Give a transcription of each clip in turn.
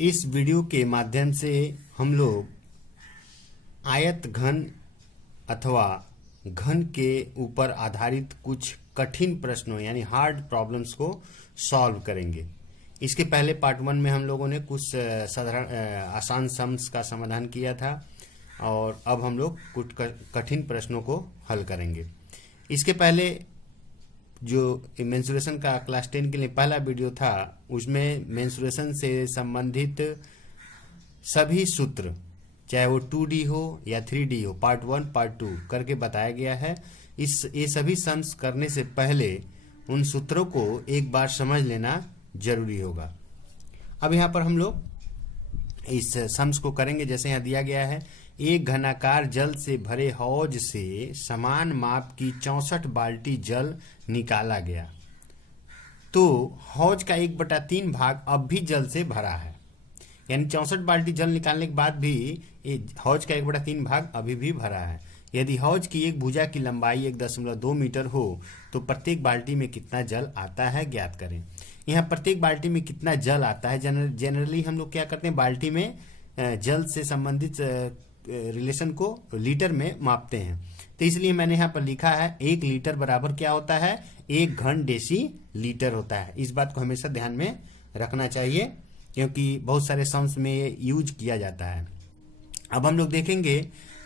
इस वीडियो के माध्यम से हम लोग आयत घन अथवा घन के ऊपर आधारित कुछ कठिन प्रश्नों यानी हार्ड प्रॉब्लम्स को सॉल्व करेंगे। इसके पहले पार्ट 1 में हम लोगों ने कुछ साधारण आसान सम्स का समाधान किया था और अब हम लोग कुछ कठिन प्रश्नों को हल करेंगे। इसके पहले जो मेंसुरेशन का क्लास 10 के लिए पहला वीडियो था उसमें मेंसुरेशन से संबंधित सभी सूत्र चाहे वो 2D हो या 3D हो पार्ट 1 पार्ट 2 करके बताया गया है। ये सभी सम्स करने से पहले उन सूत्रों को एक बार समझ लेना जरूरी होगा। अब यहाँ पर हम लोग इस सम्स को करेंगे। जैसे यहाँ दिया गया है, एक घनाकार जल से भरे हौज से समान माप की 64 बाल्टी जल निकाला गया तो हौज का 1/3 भाग अब भी जल से भरा है। यानी 64 बाल्टी जल निकालने के बाद भी हौज का 1/3 भाग अभी भी भरा है। यदि हौज की एक भुजा की लंबाई 1.2 मीटर हो तो प्रत्येक बाल्टी में कितना जल आता है ज्ञात करें। यहाँ प्रत्येक बाल्टी में कितना जल आता है, जनरली हम लोग क्या करते हैं, बाल्टी में जल से संबंधित रिलेशन को लीटर में मापते हैं। तो इसलिए मैंने यहाँ पर लिखा है 1 लीटर बराबर क्या होता है, 1 घन डेसी लीटर होता है। इस बात को हमेशा ध्यान में रखना चाहिए क्योंकि बहुत सारे सम्स में ये यूज किया जाता है। अब हम लोग देखेंगे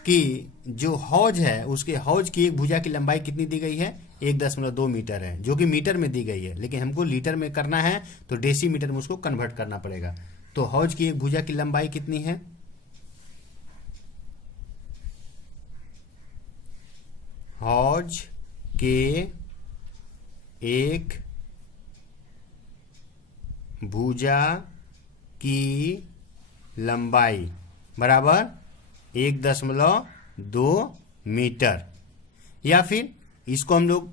कि जो हौज है उसके हौज की एक भुजा की लंबाई कितनी दी गई है, 1.2 मीटर है, जो कि मीटर में दी गई है, लेकिन हमको लीटर में करना है तो डेसी मीटर में उसको कन्वर्ट करना पड़ेगा। तो हौज की एक भुजा की लंबाई कितनी है, हौज के एक भुजा की लंबाई बराबर 1.2 मीटर। या फिर इसको हम लोग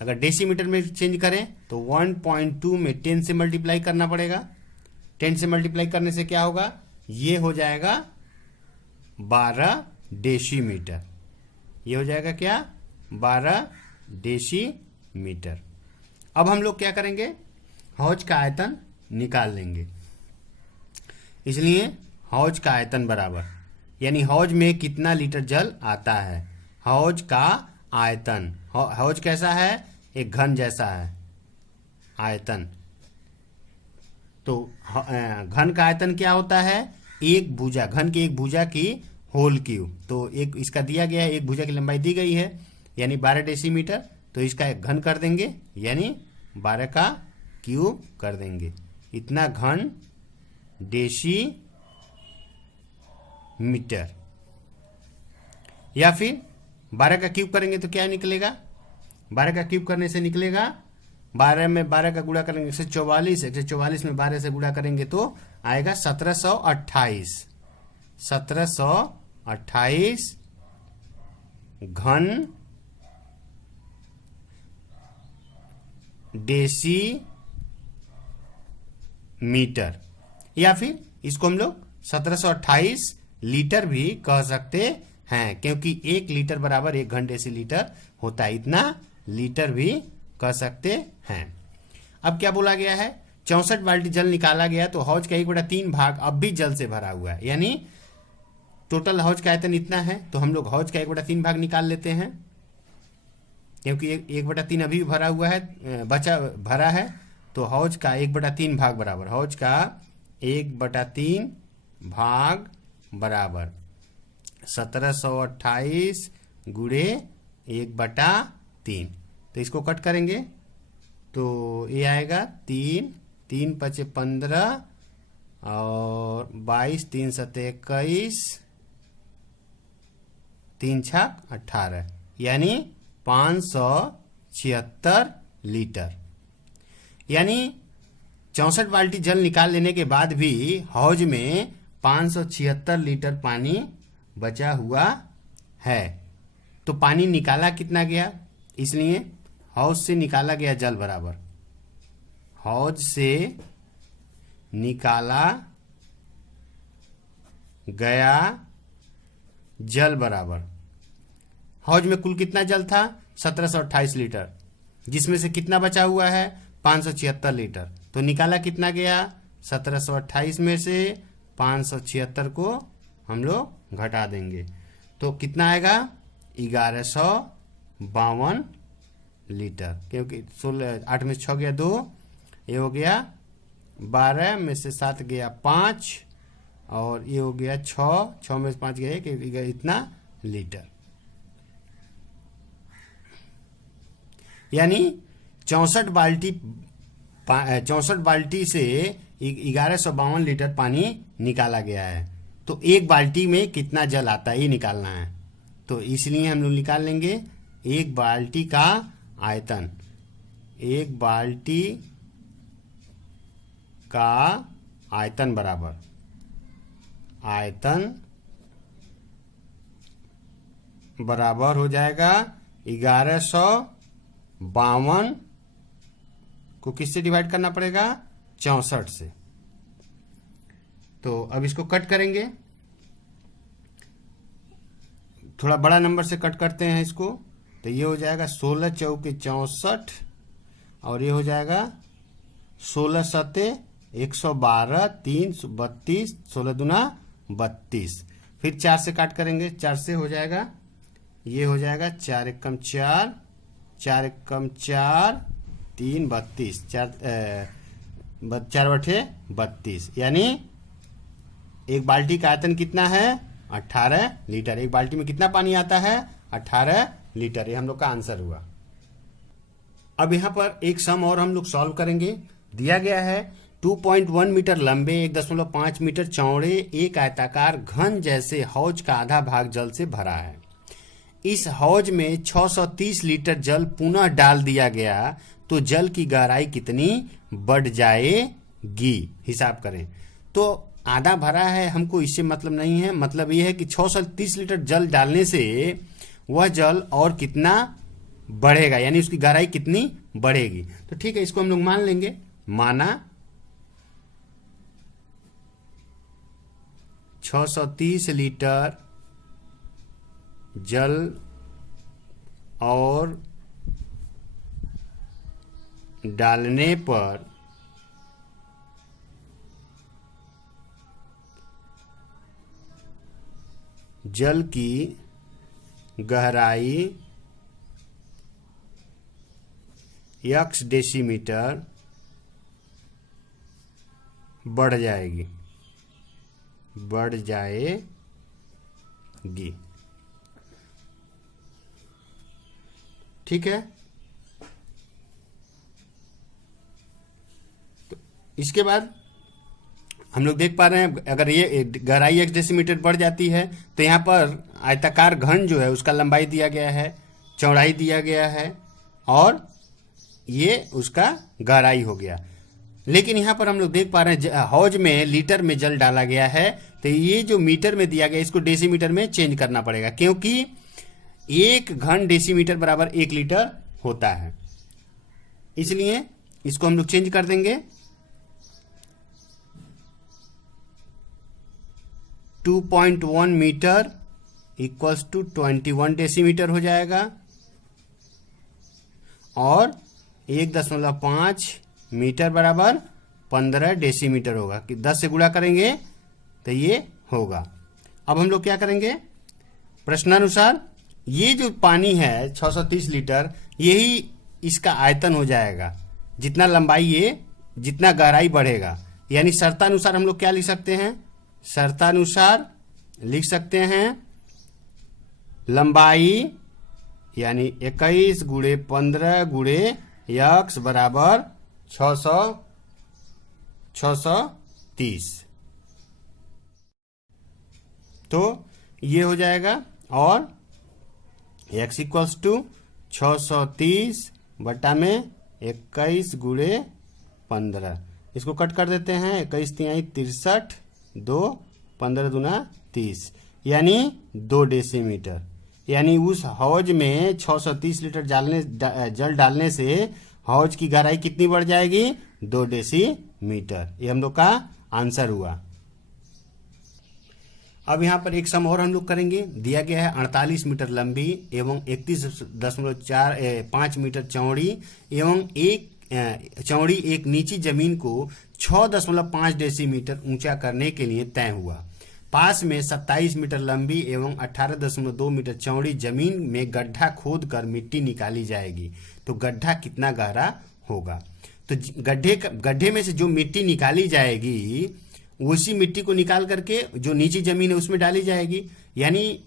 अगर डेसीमीटर में चेंज करें तो 1.2 में 10 से मल्टीप्लाई करना पड़ेगा। 10 से मल्टीप्लाई करने से क्या होगा, ये हो जाएगा 12 डेसीमीटर। ये हो जाएगा क्या, 12 डेसीमीटर। अब हम लोग क्या करेंगे, हौज का आयतन निकाल लेंगे। इसलिए हौज का आयतन बराबर यानी हौज में कितना लीटर जल आता है, हौज का आयतन। हौज कैसा है, एक घन जैसा है आयतन। तो घन का आयतन क्या होता है, एक भुजा, घन की एक भुजा की होल क्यूब। तो एक इसका दिया गया है, एक भुजा की लंबाई दी गई है यानी 12 डेसीमीटर, तो इसका एक घन कर देंगे यानी 12 का क्यूब कर देंगे। इतना घन डेसी मीटर। या फिर 12 का क्यूब करेंगे तो क्या निकलेगा, 12 का क्यूब करने से निकलेगा 12 में 12 का गुणा करेंगे 144, 144 में 12 से गुणा करेंगे तो आएगा 1728। 1728 घन डेसी मीटर। या फिर इसको हम लोग 1728 लीटर भी कह सकते हैं क्योंकि 1 लीटर बराबर 1 घन डेसी लीटर होता है, इतना लीटर भी कह सकते हैं। अब क्या बोला गया है, 64 बाल्टी जल निकाला गया तो हौज का 1/3 भाग अब भी जल से भरा हुआ है। यानी टोटल हौज का आयतन इतना है तो हम लोग हौज का 1/3 भाग निकाल लेते हैं क्योंकि 1/3 अभी भरा हुआ है, बचा भरा है। तो हौज का 1/3 भाग बराबर, हौज का 1/3 भाग बराबर 1728 गुणे 1/3। तो इसको कट करेंगे तो ये आएगा 3, 3 × 5 = 15 और 22, 3 × 7 = 21, 3 × 6 = 18 यानी 576 लीटर। यानी 64 बाल्टी जल निकाल लेने के बाद भी हौज में 576 लीटर पानी बचा हुआ है। तो पानी निकाला कितना गया, इसलिए हौज से निकाला गया जल बराबर हौज से निकाला गया जल बराबर हौज में कुल कितना जल था, 1728 लीटर, जिसमें से कितना बचा हुआ है, 576 लीटर। तो निकाला कितना गया, 1728 में से 576 को हम लोग घटा देंगे तो कितना आएगा 1152 लीटर, क्योंकि 16 8 में 6 गया 2, ये हो गया 12 में से 7 गया 5 और ये हो गया 6 में से 5 गया कि इतना लीटर, यानी 64 बाल्टी से 1152 लीटर पानी निकाला गया है। तो एक बाल्टी में कितना जल आता है ये निकालना है, तो इसलिए हम लोग निकाल लेंगे एक बाल्टी का आयतन। एक बाल्टी का आयतन बराबर हो जाएगा 1152 को किससे डिवाइड करना पड़ेगा 64 से। तो अब इसको कट करेंगे, थोड़ा बड़ा नंबर से कट करते हैं इसको, तो ये हो जाएगा 16 चौके 64 और ये हो जाएगा 16 सते 112 3 32 16 दूना 32। फिर 4 से काट करेंगे, 4 से हो जाएगा ये हो जाएगा 4 एकम 4 4 एकम 4 3 32 4 बटे 32, यानी एक बाल्टी का आयतन कितना है 18 लीटर। एक बाल्टी में कितना पानी आता है 18 लीटर, ये हम लोग का आंसर हुआ। अब यहाँ पर एक सम और हम लोग सॉल्व करेंगे। दिया गया है 2.1 मीटर लंबे 1.5 मीटर चौड़े एक आयताकार घन जैसे हौज का आधा भाग जल से भरा है। इस हौज में 630 लीटर जल पुनः डाल दिया गया तो जल की गहराई कितनी बढ़ जाएगी, हिसाब करें। तो आधा भरा है, हमको इससे मतलब नहीं है, मतलब यह है कि 630 लीटर जल डालने से वह जल और कितना बढ़ेगा, यानी उसकी गहराई कितनी बढ़ेगी। तो ठीक है, इसको हम लोग मान लेंगे। माना 630 लीटर जल और डालने पर जल की गहराई x डेसीमीटर बढ़ जाएगी। ठीक है, तो इसके बाद हम लोग देख पा रहे हैं अगर ये गहराई 1 डेसीमीटर बढ़ जाती है तो यहाँ पर आयताकार घन जो है उसका लंबाई दिया गया है, चौड़ाई दिया गया है और ये उसका गहराई हो गया। लेकिन यहाँ पर हम लोग देख पा रहे हैं हौज में लीटर में जल डाला गया है, तो ये जो मीटर में दिया गया इसको डेसीमीटर में चेंज करना पड़ेगा, क्योंकि 1 घन डेसीमीटर बराबर 1 लीटर होता है। इसलिए इसको हम लोग चेंज कर देंगे। 2.1 मीटर इक्वल्स टू 21 डेसीमीटर हो जाएगा और 1.5 मीटर बराबर 15 डेसीमीटर होगा, कि 10 से गुणा करेंगे तो ये होगा। अब हम लोग क्या करेंगे, प्रश्नानुसार ये जो पानी है 630 लीटर, यही इसका आयतन हो जाएगा। जितना लंबाई ये जितना गहराई बढ़ेगा, यानी शर्तानुसार हम लोग क्या लिख सकते हैं, शर्तानुसार लिख सकते हैं लंबाई यानी 21 गुणे 15 गुणे x बराबर 630। तो ये हो जाएगा और x इक्वल्स टू 630 बटा में 21 गुणे 15। इसको कट कर देते हैं, 21 तिहाई 63 2 15 दूना 30, यानी 2 डेसीमीटर। यानी उस हौज में 630 लीटर जल डालने से हौज की गहराई कितनी बढ़ जाएगी 2 डेसीमीटर। ये हम लोग का आंसर हुआ। अब यहाँ पर एक सम और हम लोग करेंगे। दिया गया है 48 मीटर लंबी एवं 31.5 मीटर चौड़ी एवं एक निची जमीन को 6.5 डेसीमीटर ऊंचा करने के लिए तय हुआ। पास में 27 मीटर लंबी एवं 18.2 मीटर चौड़ी जमीन में गड्ढा खोद कर मिट्टी निकाली जाएगी। तो गड्ढा कितना गहरा होगा? तो गड्ढे में से जो मिट्टी निकाली जाएगी उसी मिट्टी को निकाल करके जो नीची जमीन है उसमें डाली जाएगी। यानी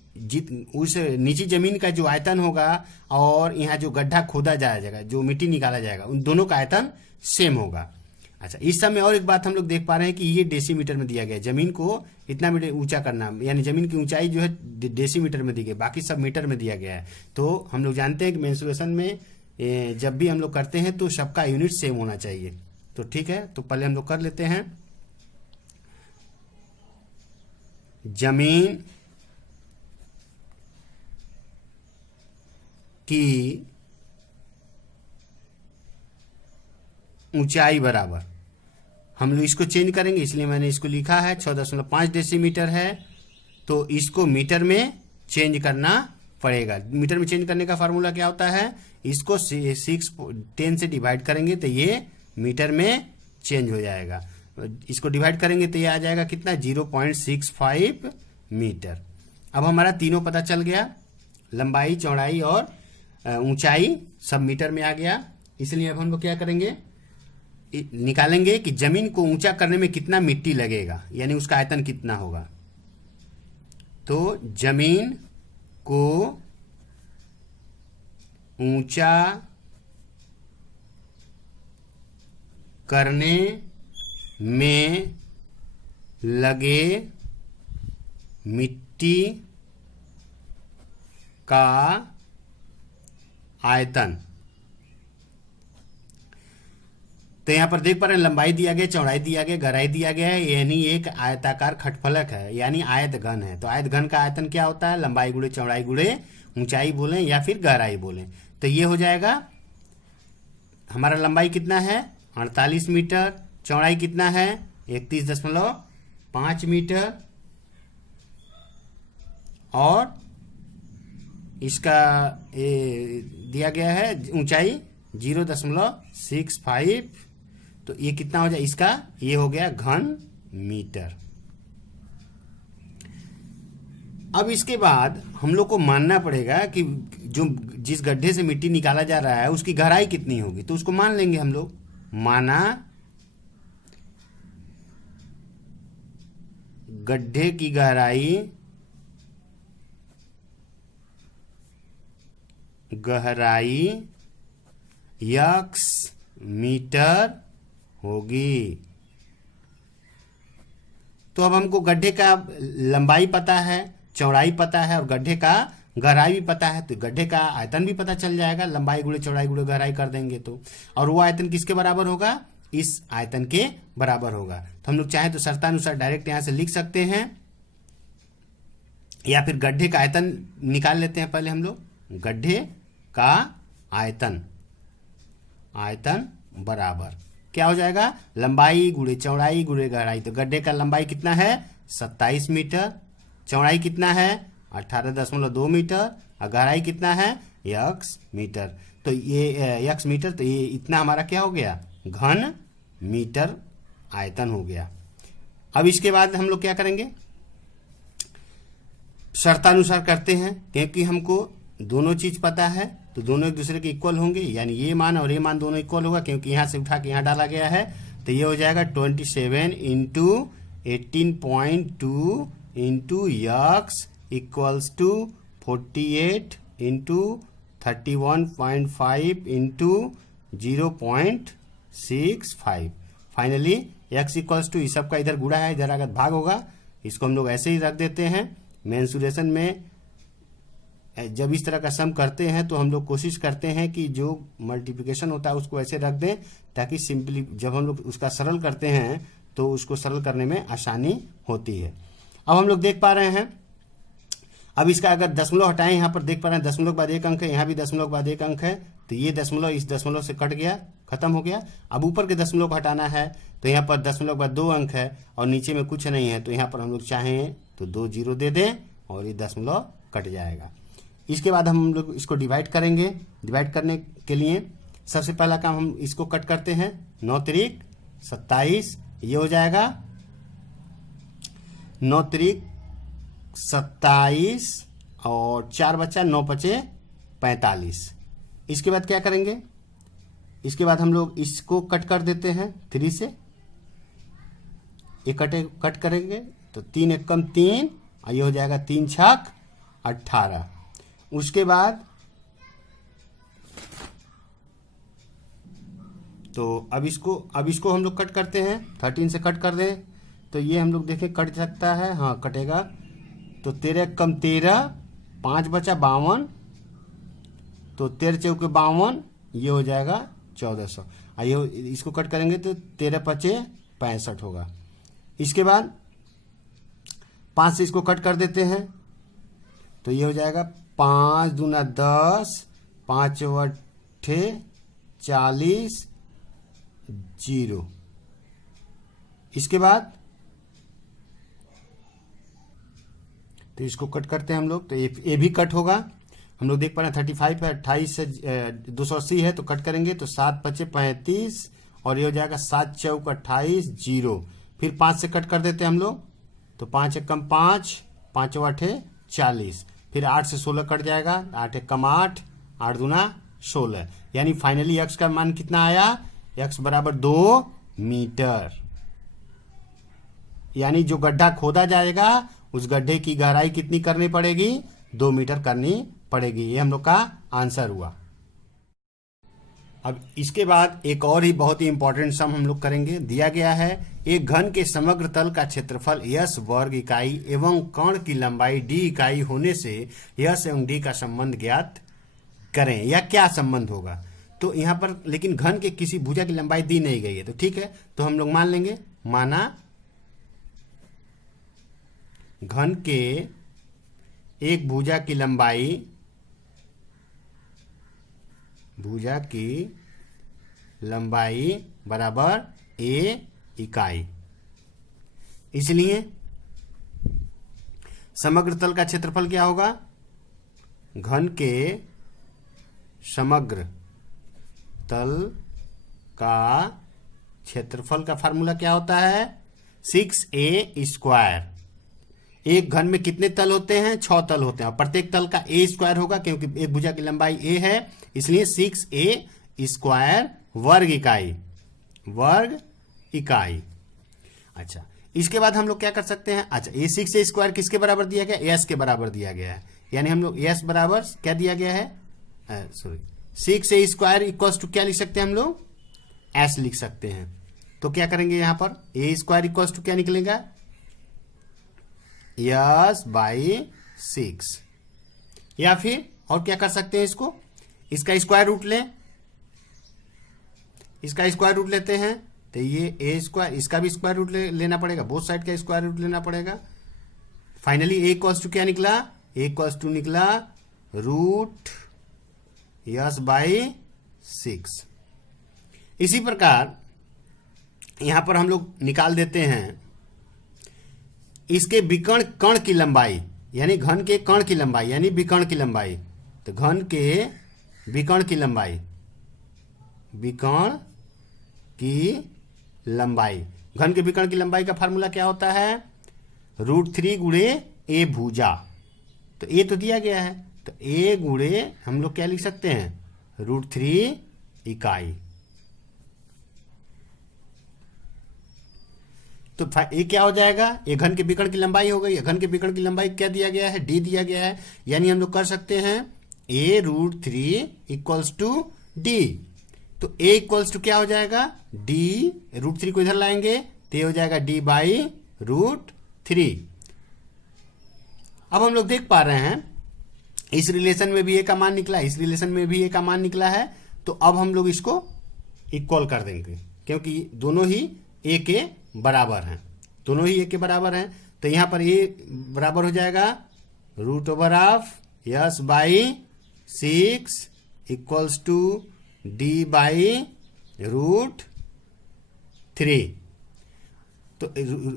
उस नीची जमीन का जो आयतन होगा और यहाँ जो गड्ढा खोदा जाएगा, जो मिट्टी निकाला जाएगा, उन दोनों का आयतन सेम होगा। अच्छा, इस समय और एक बात हम लोग देख पा रहे हैं कि ये डेसीमीटर में दिया गया है। जमीन को इतना मीटर ऊंचा करना, यानी जमीन की ऊंचाई जो है डेसीमीटर में दी गई, बाकी सब मीटर में दिया गया है। तो हम लोग जानते हैं कि मेंसुरेशन में जब भी हम लोग करते हैं तो सबका यूनिट सेम होना चाहिए। तो ठीक है, तो पहले हम लोग कर लेते हैं। जमीन की ऊंचाई बराबर, हम लोग इसको चेंज करेंगे, इसलिए मैंने इसको लिखा है 6.5 डेसीमीटर है। तो इसको मीटर में चेंज करना पड़ेगा। मीटर में चेंज करने का फार्मूला क्या होता है? इसको 10 से डिवाइड करेंगे तो ये मीटर में चेंज हो जाएगा। इसको डिवाइड करेंगे तो ये आ जाएगा कितना? 0.65 मीटर। अब हमारा तीनों पता चल गया, लंबाई, चौड़ाई और ऊंचाई सब मीटर में आ गया। इसलिए अब हम लोग क्या करेंगे? निकालेंगे कि जमीन को ऊंचा करने में कितना मिट्टी लगेगा, यानी उसका आयतन कितना होगा। तो जमीन को ऊंचा करने में लगे मिट्टी का आयतन, तो यहां पर देख पा रहे हैं लंबाई दिया गया, चौड़ाई दिया गया, गहराई दिया गया है, यानी एक आयताकार खटफलक है, यानी आयत घन है। तो आयत घन का आयतन क्या होता है? लंबाई गुणे चौड़ाई गुणे ऊंचाई बोलें या फिर गहराई बोलें। तो ये हो जाएगा, हमारा लंबाई कितना है? 48 मीटर। चौड़ाई कितना है? 31.5 मीटर। और इसका दिया गया है ऊंचाई 0.65। तो ये कितना हो जाए? इसका ये हो गया घन मीटर। अब इसके बाद हम लोग को मानना पड़ेगा कि जो जिस गड्ढे से मिट्टी निकाला जा रहा है उसकी गहराई कितनी होगी। तो उसको मान लेंगे हम लोग। माना गड्ढे की गहराई x मीटर होगी। तो अब हमको गड्ढे का लंबाई पता है, चौड़ाई पता है और गड्ढे का गहराई भी पता है। तो गड्ढे का आयतन भी पता चल जाएगा, लंबाई गुणे चौड़ाई गुणे गहराई कर देंगे तो। और वो आयतन किसके बराबर होगा? इस आयतन के बराबर होगा। तो हम लोग चाहें तो शर्तानुसार डायरेक्ट यहां से लिख सकते हैं, या फिर गड्ढे का आयतन निकाल लेते हैं पहले हम लोग। गड्ढे का आयतन बराबर क्या हो जाएगा? लंबाई गुणे चौड़ाई गुणे गहराई। तो गड्ढे का लंबाई कितना है? 27 मीटर। चौड़ाई कितना है? 18.2 मीटर। और गहराई कितना है? x metre. तो ये x मीटर, तो ये इतना हमारा क्या हो गया? घन मीटर आयतन हो गया। अब इसके बाद हम लोग क्या करेंगे? शर्तानुसार करते हैं, क्योंकि हमको दोनों चीज पता है तो दोनों एक दूसरे के इक्वल होंगे, यानी ये मान और ये मान दोनों इक्वल होगा, क्योंकि यहां से उठा के यहां डाला गया है। तो ये हो जाएगा 27 into 18.2 into x equals to 48 into 31.5 into 0.65। Finally x equals to, इस सब का इधर गुणा है, इधर अगर भाग होगा, इसको हम लोग ऐसे ही रख देते हैं। मेंसुरेशन में जब इस तरह का सम करते हैं तो हम लोग कोशिश करते हैं कि जो मल्टीप्लिकेशन होता है उसको ऐसे रख दें, ताकि सिंपली जब हम लोग उसका सरल करते हैं तो उसको सरल करने में आसानी होती है। अब हम लोग देख पा रहे हैं, अब इसका अगर दशमलव हटाएं, यहाँ पर देख पा रहे हैं दशमलव के बाद एक अंक है, यहाँ भी दशमलव के बाद एक अंक है। तो ये दशमलव इस दशमलव से कट गया, खत्म हो गया। अब ऊपर के दशमलव को हटाना है, तो यहाँ पर दशमलव के बाद 2 अंक है और नीचे में कुछ नहीं है। तो यहाँ पर हम लोग चाहें तो 2 0 दे दें और ये दशमलव कट जाएगा। इसके बाद हम लोग इसको डिवाइड करेंगे। डिवाइड करने के लिए सबसे पहला काम हम इसको कट करते हैं। 9 तिरिक 27 ये हो जाएगा 9 त्रिक 27 और 4 बचा 9 पचे 45। इसके बाद क्या करेंगे, इसके बाद हम लोग इसको कट कर देते हैं 3 से, ये कट करेंगे तो 3 एकम 3 और ये हो जाएगा 3 छक 18। उसके बाद तो अब इसको हम लोग कट करते हैं, 13 से कट कर दें तो ये हम लोग देखें कट सकता है, हाँ कटेगा। तो 13 एकम 13, 5 बचा 52, तो 13 चौके 52, ये हो जाएगा 1400। आइए इसको कट करेंगे तो 13 पचे 65 होगा। इसके बाद 5 से इसको कट कर देते हैं तो ये हो जाएगा 5 दूना 10, 5 अट्ठे 40, 0। इसके बाद तो इसको कट करते हैं हम लोग, तो ये भी कट होगा। हम लोग देख पा रहे हैं 35 है, 28 से 280 है तो कट करेंगे तो 7 पचे 35 और ये हो जाएगा 7 चौक 28, 0। फिर 5 से कट कर देते हैं हम लोग तो 5 एकम 5, 5 अट्ठे 40। फिर 8 से 16 कट जाएगा, 8 एकम 8, 8 दूना 16। यानी फाइनली x का मान कितना आया, x बराबर 2 मीटर। यानी जो गड्ढा खोदा जाएगा उस गड्ढे की गहराई कितनी करनी पड़ेगी, 2 मीटर करनी पड़ेगी। ये हम लोग का आंसर हुआ। अब इसके बाद एक और ही बहुत ही इंपॉर्टेंट सम हम लोग करेंगे। दिया गया है एक घन के समग्र तल का क्षेत्रफल यस वर्ग इकाई एवं कर्ण की लंबाई d इकाई होने से यस एवं d का संबंध ज्ञात करें। या क्या संबंध होगा, तो यहाँ पर लेकिन घन के किसी भुजा की लंबाई दी नहीं गई है, तो ठीक है तो हम लोग मान लेंगे, माना घन के एक भुजा की लंबाई बराबर a इकाई। इसलिए समग्र तल का क्षेत्रफल क्या होगा, घन के समग्र तल का क्षेत्रफल का फार्मूला क्या होता है, 6a स्क्वायर। एक घन में कितने तल होते हैं, 6 तल होते हैं और प्रत्येक तल का a स्क्वायर होगा क्योंकि एक भुजा की लंबाई a है, इसलिए 6a स्क्वायर वर्ग इकाई। अच्छा, इसके बाद हम लोग क्या कर सकते हैं, अच्छा ये 6a स्क्वायर किसके बराबर दिया गया, s के बराबर दिया गया है। यानी हम लोग s बराबर क्या दिया गया है, 6a स्क्वायर इक्वल्स टू क्या लिख सकते हैं हम लोग, s लिख सकते हैं। तो क्या करेंगे यहाँ पर a स्क्वायर इक्वल्स टू क्या निकलेगा, यस बाई 6। या फिर और क्या कर सकते हैं, इसका स्क्वायर रूट लें, इसका स्क्वायर रूट लेते हैं तो ये a स्क्वायर, इसका भी स्क्वायर रूट लेना पड़ेगा, बोथ साइड का स्क्वायर रूट लेना पड़ेगा। फाइनली a इक्वल्स टू क्या निकला, a इक्वल्स टू निकला रूट यस बाई 6। इसी प्रकार यहां पर हम लोग निकाल देते हैं इसके विकर्ण कर्ण की लंबाई, यानी घन के कर्ण की लंबाई यानी विकर्ण की लंबाई। तो घन के विकर्ण की लंबाई, घन के विकर्ण की लंबाई का फार्मूला क्या होता है, √3 गुणे a भुजा। तो a तो दिया गया है तो a गुणे हम लोग क्या लिख सकते हैं, √3 इकाई। तो ये क्या हो जाएगा, ये घन के विकर्ण की लंबाई हो गई। घन के विकर्ण की लंबाई क्या दिया गया है, d दिया गया है। यानी हम लोग कर सकते हैं a√3 इक्वल्स टू d। तो a इक्वल्स टू क्या हो जाएगा, d, √3 को इधर लाएंगे तो ये हो जाएगा d बाई √3। अब हम लोग देख पा रहे हैं इस रिलेशन में भी a का मान निकला, इस रिलेशन में भी a का मान निकला है। तो अब हम लोग इसको इक्वल कर देंगे क्योंकि दोनों ही a के बराबर हैं, दोनों ही a के बराबर हैं। तो यहां पर a बराबर हो जाएगा √ऑफ s by 6 equals to d by √3। तो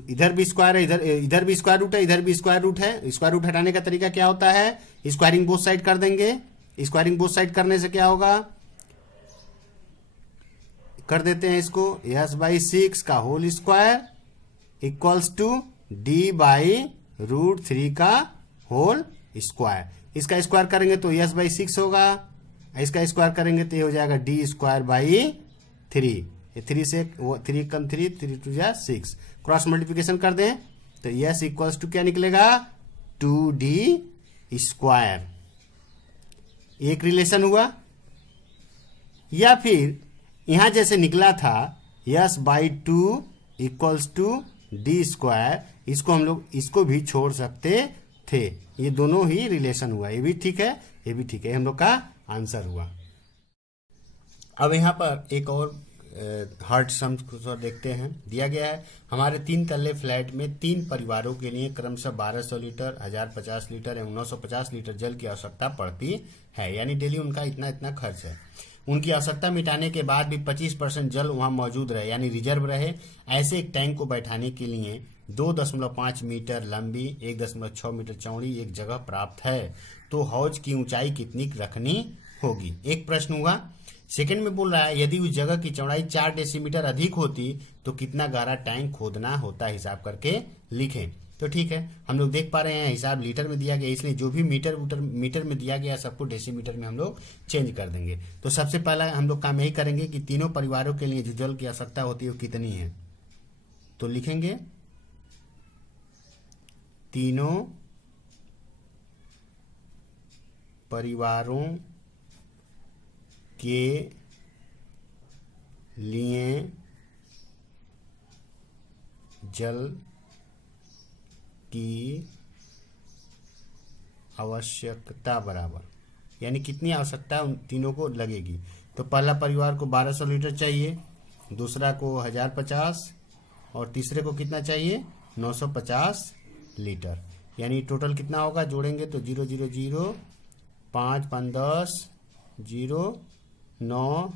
इधर भी स्क्वायर है, इधर भी स्क्वायर रूट है, इधर भी स्क्वायर रूट है। स्क्वायर रूट हटाने का तरीका क्या होता है, स्क्वायरिंग बोथ साइड कर देंगे। स्क्वायरिंग बोथ साइड करने से क्या होगा, कर देते हैं इसको। यस बाई 6 का whole square equals to d by root 3 का होल स्क्वायर। इसका स्क्वायर करेंगे तो यस बाई 6 होगा, इसका स्क्वायर करेंगे तो ये हो जाएगा डी स्क्वायर बाई 3। ये 3 से 3 कम 3 टू जा 6, क्रॉस मल्टीप्लिकेशन कर दें तो यस इक्वल्स टू क्या निकलेगा 2d स्क्वायर। एक रिलेशन हुआ। या फिर यहां जैसे निकला था s by 2 equals to d square, इसको हम लोग इसको भी छोड़ सकते थे। ये दोनों ही रिलेशन हुआ, ये भी ठीक है, ये भी ठीक है, हम लोग का आंसर हुआ। अब यहाँ पर एक और हार्ड सम को देखते हैं। दिया गया है हमारे 3 तल्ले फ्लैट में 3 परिवारों के लिए क्रमशः 1200 लीटर, 1050 लीटर एवं 950 लीटर जल की आवश्यकता पड़ती है। यानी डेली उनका इतना इतना खर्च है। उनकी आवश्यकता मिटाने के बाद भी 25% जल वहां मौजूद रहे, यानी रिजर्व रहे। ऐसे एक टैंक को बैठाने के लिए 2.5 मीटर लंबी, 1.6 मीटर चौड़ी एक जगह प्राप्त है। तो हौज की ऊंचाई कितनी रखनी होगी? एक प्रश्न हुआ। सेकंड में बोल रहा है यदि उस जगह की चौड़ाई 4 डेसीमीटर अधिक होती तो कितना गहरा टैंक खोदना होता, हिसाब करके लिखें। तो ठीक है, हम लोग देख पा रहे हैं हिसाब लीटर में दिया गया, इसलिए जो भी मीटर में दिया गया सबको डेसीमीटर में हम लोग चेंज कर देंगे। तो सबसे पहला हम लोग काम यही करेंगे कि तीनों परिवारों के लिए जो जल की आवश्यकता होती है वो कितनी है। तो लिखेंगे तीनों परिवारों के लिए जल की आवश्यकता बराबर, यानी कितनी आवश्यकता उन तीनों को लगेगी। तो पहला परिवार को 1200 लीटर चाहिए, दूसरा को 1050 और तीसरे को कितना चाहिए 950 लीटर। यानी टोटल कितना होगा, जोड़ेंगे तो 0 0 0 5 5 10 0 9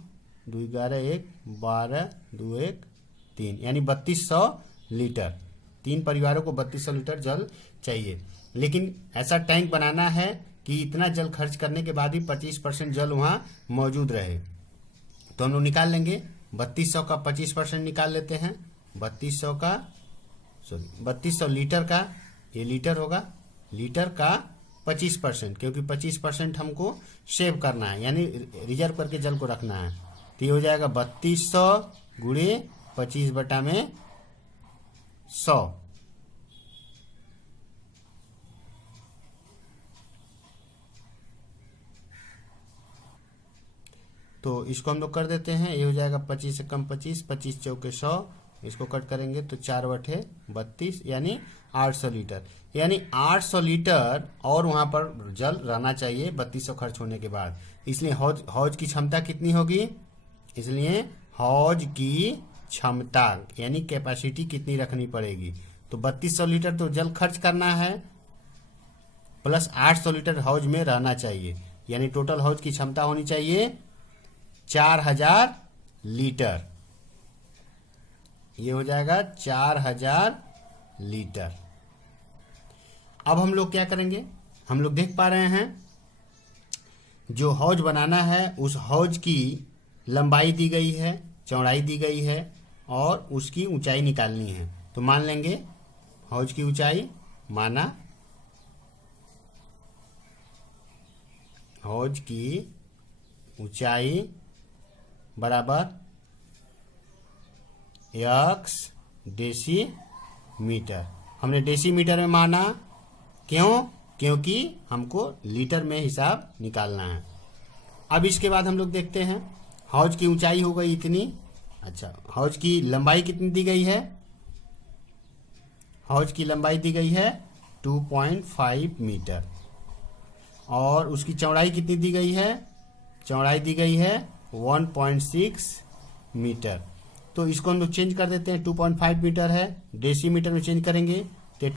2 11 1 12 2 1 3, यानी 3200 लीटर। 3 परिवारों को 3200 लीटर जल चाहिए। लेकिन ऐसा टैंक बनाना है कि इतना जल खर्च करने के बाद भी 25% जल वहां मौजूद रहे। तो हम लोग निकाल लेंगे 3200 का 25% निकाल लेते हैं। 3200 लीटर का, ये लीटर होगा, लीटर का 25%, क्योंकि 25% हमको सेव करना है, यानी रिजर्व करके जल को रखना है। तो ये हो जाएगा 3200 गुणे 25/100। तो इसको हम लोग कर देते हैं, ये हो जाएगा 25 से कम 25, 25 चौके 100, इसको कट करेंगे तो 4/32 यानी 800 लीटर। यानी 800 लीटर और वहां पर जल रहना चाहिए 3200 खर्च होने के बाद। इसलिए हौज की क्षमता कितनी होगी, इसलिए हौज की क्षमता यानी कैपेसिटी कितनी रखनी पड़ेगी। तो 3200 लीटर तो जल खर्च करना है, प्लस 800 लीटर हौज में रहना चाहिए, यानी टोटल हौज की क्षमता होनी चाहिए 4000 लीटर। ये हो जाएगा 4000 लीटर। अब हम लोग क्या करेंगे, हम लोग देख पा रहे हैं जो हौज बनाना है उस हौज की लंबाई दी गई है, चौड़ाई दी गई है और उसकी ऊंचाई निकालनी है। तो मान लेंगे हौज की ऊंचाई, माना हौज की ऊंचाई बराबर x डेसीमीटर। हमने डेसीमीटर में माना, क्यों? क्योंकि हमको लीटर में हिसाब निकालना है। अब इसके बाद हम लोग देखते हैं हौज की ऊंचाई हो गई इतनी। अच्छा, हौज की लंबाई कितनी दी गई है, हौज की लंबाई दी गई है 2.5 मीटर और उसकी चौड़ाई कितनी दी गई है, चौड़ाई दी गई है 1.6 मीटर। तो इसको हम लोग चेंज कर देते हैं, 2.5 मीटर है, डेसीमीटर में चेंज करेंगे तो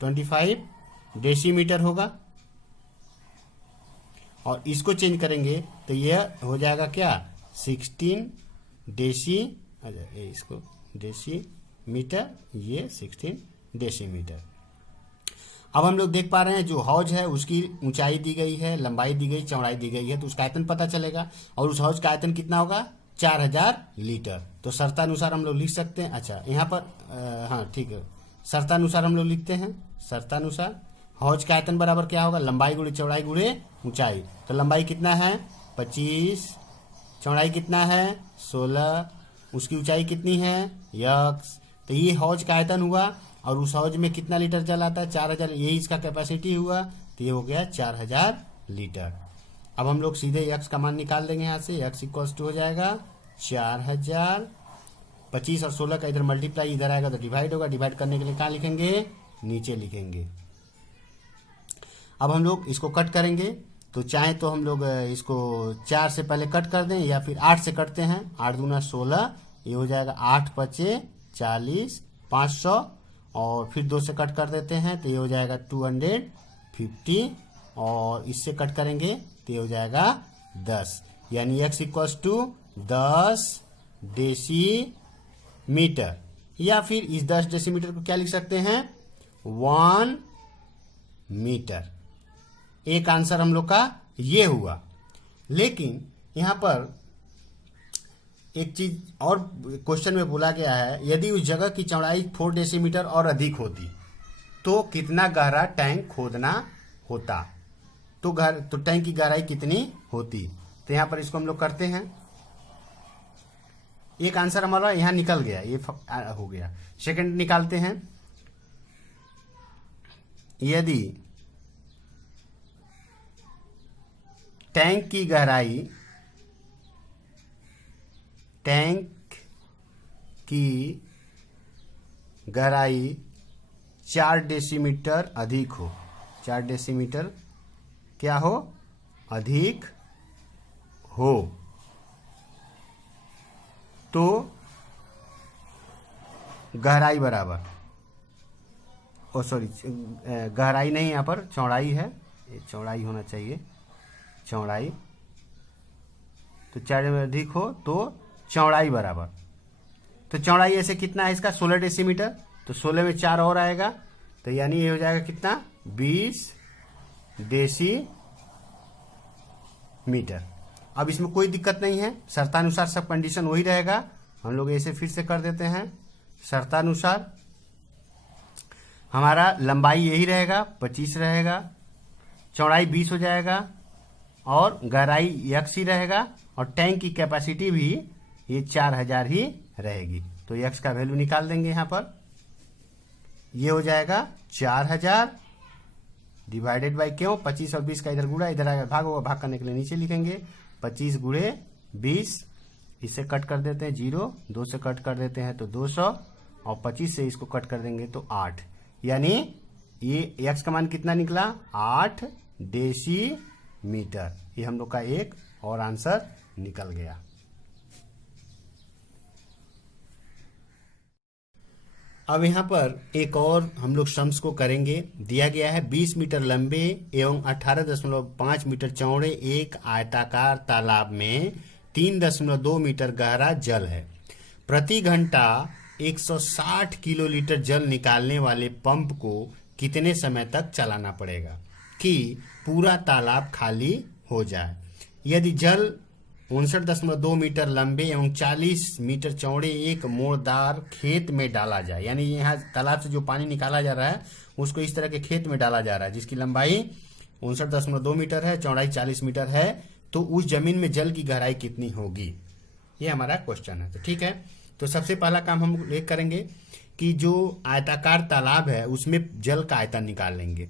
25 डेसीमीटर होगा और इसको चेंज करेंगे तो यह हो जाएगा क्या 16 इसको डेसीमीटर, ये 16 डेसीमीटर। अब हम लोग देख पा रहे हैं जो हौज है उसकी ऊंचाई दी गई है, लंबाई दी गई, चौड़ाई दी गई है, तो उसका आयतन पता चलेगा। और उस हौज का आयतन कितना होगा 4000 लीटर। तो शर्तानुसार हम लोग लिख सकते हैं। अच्छा यहाँ पर हाँ ठीक है, शर्तानुसार हम लोग लिखते हैं। शर्तानुसार हौज का आयतन बराबर क्या होगा, लंबाई गुणे चौड़ाई गुणे ऊंचाई। तो लंबाई कितना है 25, चौड़ाई कितना है 16, उसकी ऊंचाई कितनी है यक्स। तो ये हौज का आयतन हुआ और उस हौज में कितना लीटर जल आता है 4000, यही इसका कैपेसिटी हुआ। तो ये हो गया 4000 लीटर। अब हम लोग सीधे यक्स का मान निकाल देंगे यहाँ से। यक्स इक्वल्स टू हो जाएगा 4000, 25 और 16 का इधर मल्टीप्लाई, इधर आएगा तो डिवाइड होगा। डिवाइड करने के लिए कहाँ लिखेंगे, नीचे लिखेंगे। अब हम लोग इसको कट करेंगे, तो चाहे तो हम लोग इसको 4 से पहले कट कर दें या फिर 8 से कटते हैं। 8 दूना 16, ये हो जाएगा 8 पचे 40, 500 और फिर 2 से कट कर देते हैं तो ये हो जाएगा 250 और इससे कट करेंगे तो ये हो जाएगा 10। यानी x इक्वल्स टू 10 डेसीमीटर, या फिर इस 10 डेसीमीटर को क्या लिख सकते हैं 1 मीटर। एक आंसर हम लोग का ये हुआ। लेकिन यहां पर एक चीज और क्वेश्चन में बोला गया है, यदि उस जगह की चौड़ाई 4 डेसीमीटर और अधिक होती तो कितना गहरा टैंक खोदना होता, तो टैंक की गहराई कितनी होती। तो यहां पर इसको हम लोग करते हैं। एक आंसर हमारा यहां निकल गया, ये हो गया। सेकंड निकालते हैं। यदि टैंक की गहराई 4 डेसीमीटर अधिक हो, 4 डेसीमीटर क्या हो अधिक हो, तो गहराई बराबर, गहराई नहीं, यहाँ पर चौड़ाई है, ये चौड़ाई होना चाहिए, चौड़ाई। तो 4 में अधिक हो तो चौड़ाई बराबर, तो चौड़ाई ऐसे कितना है इसका 16 डेसीमीटर, तो 16 में 4 और आएगा तो यानी ये हो जाएगा कितना 20 डेसीमीटर। अब इसमें कोई दिक्कत नहीं है, शर्तानुसार सब कंडीशन वही रहेगा। हम लोग ऐसे फिर से कर देते हैं। शर्तानुसार हमारा लंबाई यही रहेगा 25 रहेगा, चौड़ाई 20 हो जाएगा और गहराई यक्स ही रहेगा और टैंक की कैपेसिटी भी ये 4000 ही रहेगी। तो यक्स का वैल्यू निकाल देंगे यहाँ पर। ये हो जाएगा 4000 डिवाइडेड बाई क्यों 25 और 20 का इधर गुणा, इधर आएगा भाग होगा, भाग करने के लिए नीचे लिखेंगे 25 गुणे 20, इससे कट कर देते हैं 0, 2 से कट कर देते हैं तो 200 और 25 से इसको कट कर देंगे तो 8। यानी ये एक्स का मान कितना निकला 8 डेसीमीटर। ये हम लोग का एक और आंसर निकल गया। अब यहाँ पर एक और हम लोग सम्स को करेंगे। दिया गया है 20 मीटर लंबे एवं 18.5 मीटर चौड़े एक आयताकार तालाब में 3.2 मीटर गहरा जल है। प्रति घंटा 160 किलोलीटर जल निकालने वाले पंप को कितने समय तक चलाना पड़ेगा कि पूरा तालाब खाली हो जाए। यदि जल 59.2 मीटर लंबे एवं 40 मीटर चौड़े एक मोड़दार खेत में डाला जाए, यानी यहाँ तालाब से जो पानी निकाला जा रहा है उसको इस तरह के खेत में डाला जा रहा है जिसकी लंबाई 59.2 मीटर है, चौड़ाई 40 मीटर है, तो उस जमीन में जल की गहराई कितनी होगी, ये हमारा क्वेश्चन है। तो ठीक है, तो सबसे पहला काम हम लोग करेंगे कि जो आयताकार तालाब है उसमें जल का आयतन निकाल लेंगे,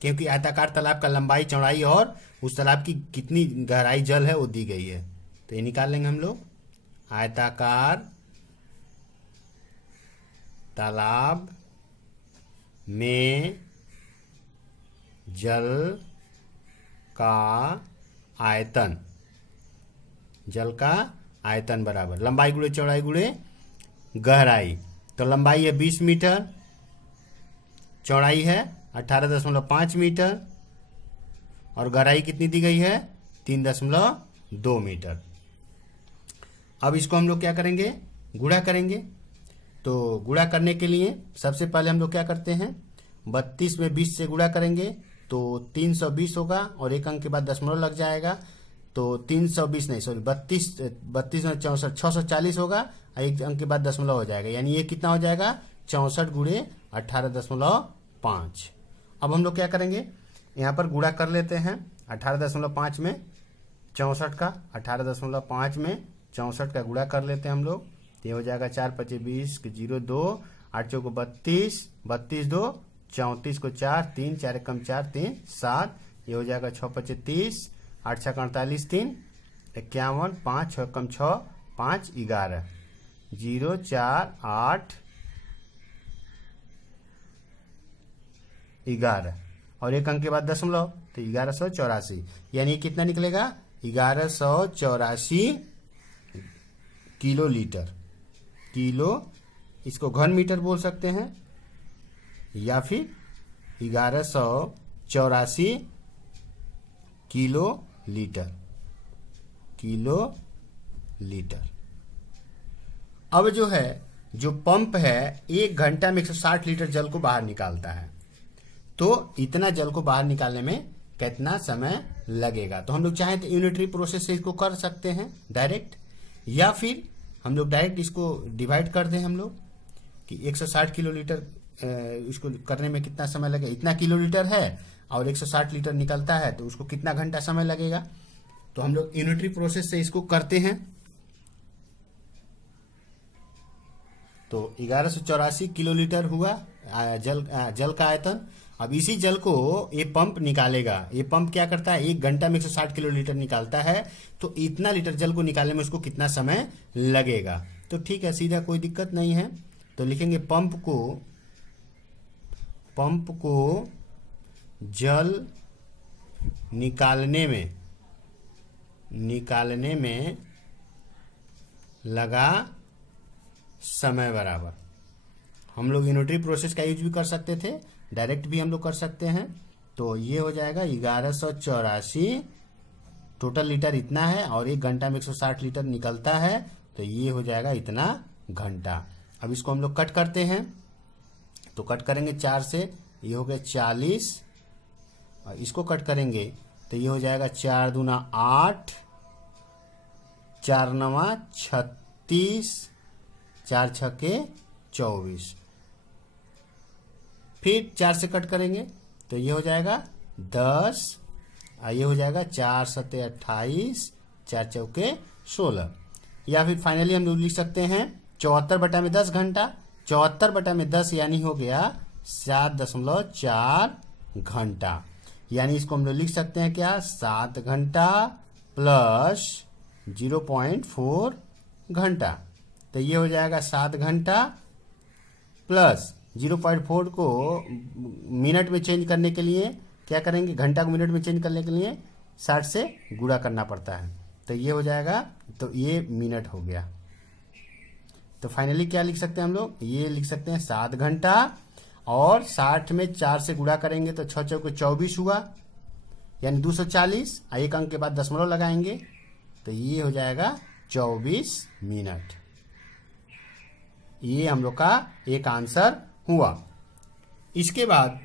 क्योंकि आयताकार तालाब का लंबाई चौड़ाई और उस तालाब की कितनी गहराई जल है वो दी गई है। तो ये निकाल लेंगे हम लोग। आयताकार तालाब में जल का आयतन, जल का आयतन बराबर लंबाई गुणे चौड़ाई गुणे गहराई। तो लंबाई है 20 मीटर, चौड़ाई है 18.5 मीटर और गहराई कितनी दी गई है 3.2 मीटर। अब इसको हम लोग क्या करेंगे, गुणा करेंगे। तो गुणा करने के लिए सबसे पहले हम लोग क्या करते हैं, 32 में 20 से गुणा करेंगे तो 320 होगा और एक अंक के बाद दशमलव लग जाएगा। तो 320 नहीं, सॉरी 32 32 में 64 640 होगा, एक अंक के बाद दशमलव हो जाएगा, यानी ये कितना हो जाएगा 64 गुणे 18.5। अब हम लोग क्या करेंगे, यहाँ पर गुणा कर लेते हैं 18.5 में 64 का, 18.5 में 64 का गुणा कर लेते हैं हम लोग, तो ये हो जाएगा 4 5 20 0 2 8 चौको 32 32 2 34 को 4 3 4 कम 4 3 7, ये हो जाएगा 6 5 30 8 6 48 3 51 5 6 कम 6 5 11 0 4 8 11 और एक अंक के बाद दशमलव, तो 1184, यानी कितना निकलेगा 1184 किलो लीटर। किलो इसको घन मीटर बोल सकते हैं या फिर 1184 किलो लीटर। Kilo litre. अब जो है, जो पंप है 1 घंटा में 160 लीटर जल को बाहर निकालता है, तो इतना जल को बाहर निकालने में कितना समय लगेगा। तो हम लोग चाहें तो यूनिटरी प्रोसेस से इसको कर सकते हैं डायरेक्ट, या फिर हम लोग डायरेक्ट इसको डिवाइड कर दें हम लोग कि 160 किलो लीटर इसको करने में कितना समय लगेगा। इतना किलो लीटर है और 160 लीटर निकलता है, तो उसको कितना घंटा समय लगेगा। तो हम लोग यूनिटरी प्रोसेस से इसको करते हैं। तो 1184 किलो लीटर हुआ जल का आयतन। अब इसी जल को ये पंप निकालेगा। ये पंप क्या करता है, 1 घंटा में 160 किलो लीटर निकालता है, तो इतना लीटर जल को निकालने में उसको कितना समय लगेगा। तो ठीक है, सीधा कोई दिक्कत नहीं है। तो लिखेंगे पंप को जल निकालने में लगा समय बराबर। हम लोग यूनिटरी प्रोसेस का यूज भी कर सकते थे, डायरेक्ट भी हम लोग कर सकते हैं। तो ये हो जाएगा 1184, टोटल लीटर इतना है और 1 घंटा में 160 लीटर निकलता है, तो ये हो जाएगा इतना घंटा। अब इसको हम लोग कट करते हैं, तो कट करेंगे 4 से, ये हो गया 40, और इसको कट करेंगे तो ये हो जाएगा 4 दूना 8, 4 नवा 36, 4 छक्के 24। फिर 4 से कट करेंगे तो ये हो जाएगा 10, ये हो जाएगा 4 सत्ते 28, 4 चौके 16। या फिर फाइनली हम लोग लिख सकते हैं 74/10 घंटा। 74/10 यानी हो गया 7.4 घंटा। यानी इसको हम लोग लिख सकते हैं क्या, 7 घंटा प्लस 0.4 घंटा। तो ये हो जाएगा 7 घंटा प्लस 0.4 को मिनट में चेंज करने के लिए क्या करेंगे, घंटा को मिनट में चेंज करने के लिए 60 से गुणा करना पड़ता है। तो ये हो जाएगा, तो ये मिनट हो गया। तो फाइनली क्या लिख सकते हैं हम लोग, ये लिख सकते हैं 7 घंटा और 60 में 4 से गुणा करेंगे तो 6 चौके 24 हुआ, यानी 240। एक अंक के बाद दशमलव लगाएंगे तो ये हो जाएगा 24 मिनट। ये हम लोग का एक आंसर हुआ। इसके बाद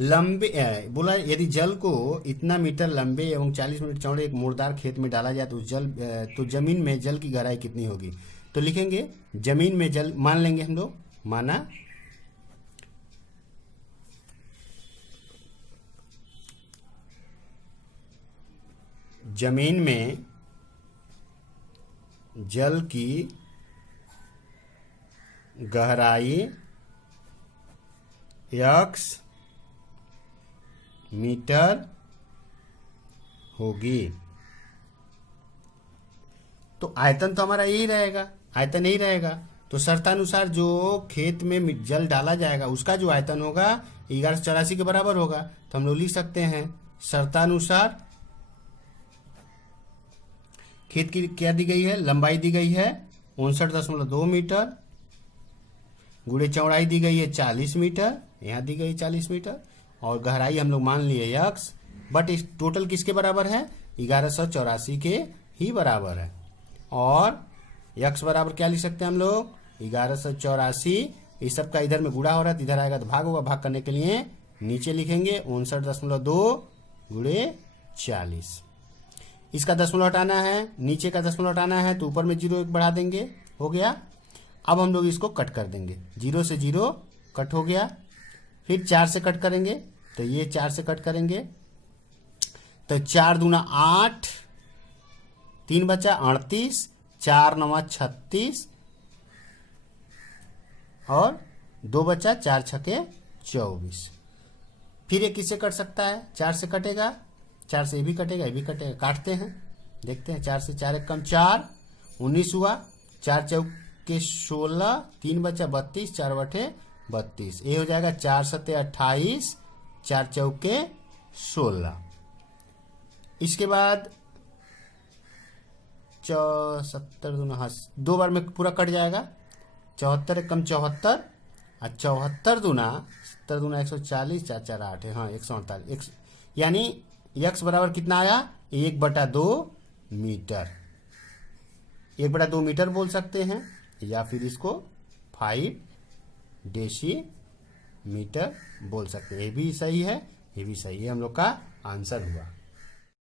लंबे बोला, यदि जल को इतना मीटर लंबे एवं 40 मीटर चौड़े एक मुर्दार खेत में डाला जाए तो जमीन में जल की गहराई कितनी होगी। तो लिखेंगे जमीन में जल, मान लेंगे हम लोग, माना जमीन में जल की गहराई x मीटर होगी। तो आयतन तो हमारा यही रहेगा, आयतन यही रहेगा। तो शर्तानुसार जो खेत में जल डाला जाएगा उसका जो आयतन होगा 1184 के बराबर होगा। तो हम लोग लिख सकते हैं शर्तानुसार खेत की क्या दी गई है, लंबाई दी गई है 59.2 मीटर, गुणे चौड़ाई दी गई है 40 मीटर, यहाँ दी गई 40 मीटर, और गहराई हम लोग मान लिए x, बट इस टोटल किसके बराबर है, 1184 के ही बराबर है। और x बराबर क्या लिख सकते हैं हम लोग, 1184। इस सब का इधर में गुणा हो रहा है तो इधर आएगा तो भाग होगा, भाग करने के लिए नीचे लिखेंगे 59.2 गुणे 40। इसका दशमलव हटाना है, नीचे का दशमलव हटाना है, तो ऊपर में 0 1 बढ़ा देंगे, हो गया। अब हम लोग इसको कट कर देंगे, 0 से 0 कट हो गया। फिर 4 से कट करेंगे, तो ये 4 से कट करेंगे, तो 4 दूना 8, 3 बचा 38, 4 नवा 36 और 2 बचा, 4 छके 24। फिर ये किससे कट सकता है? 4 से कटेगा, 4 से ये भी कटेगा, ये भी कटेगा, काटते हैं, देखते हैं। 4 से 4 एक कम 4, 19 हुआ, 4 चौके 16, 3 बचा 32, 4 बटे 32, ये हो जाएगा 4 सत्ते 28, 4 चौके 16। इसके बाद 74 दूना, हाँ 2 बार में पूरा कट जाएगा, 74 एक कम 74 और 74 दूना 70 दूना 140, 4 4 8 है, हाँ 148, यानी x बराबर कितना आया? 1/2 मीटर। 1/2 मीटर बोल सकते हैं, या फिर इसको 5 डेसीमीटर बोल सकते हैं। ये भी सही है, ये भी सही है, हम लोग का आंसर हुआ।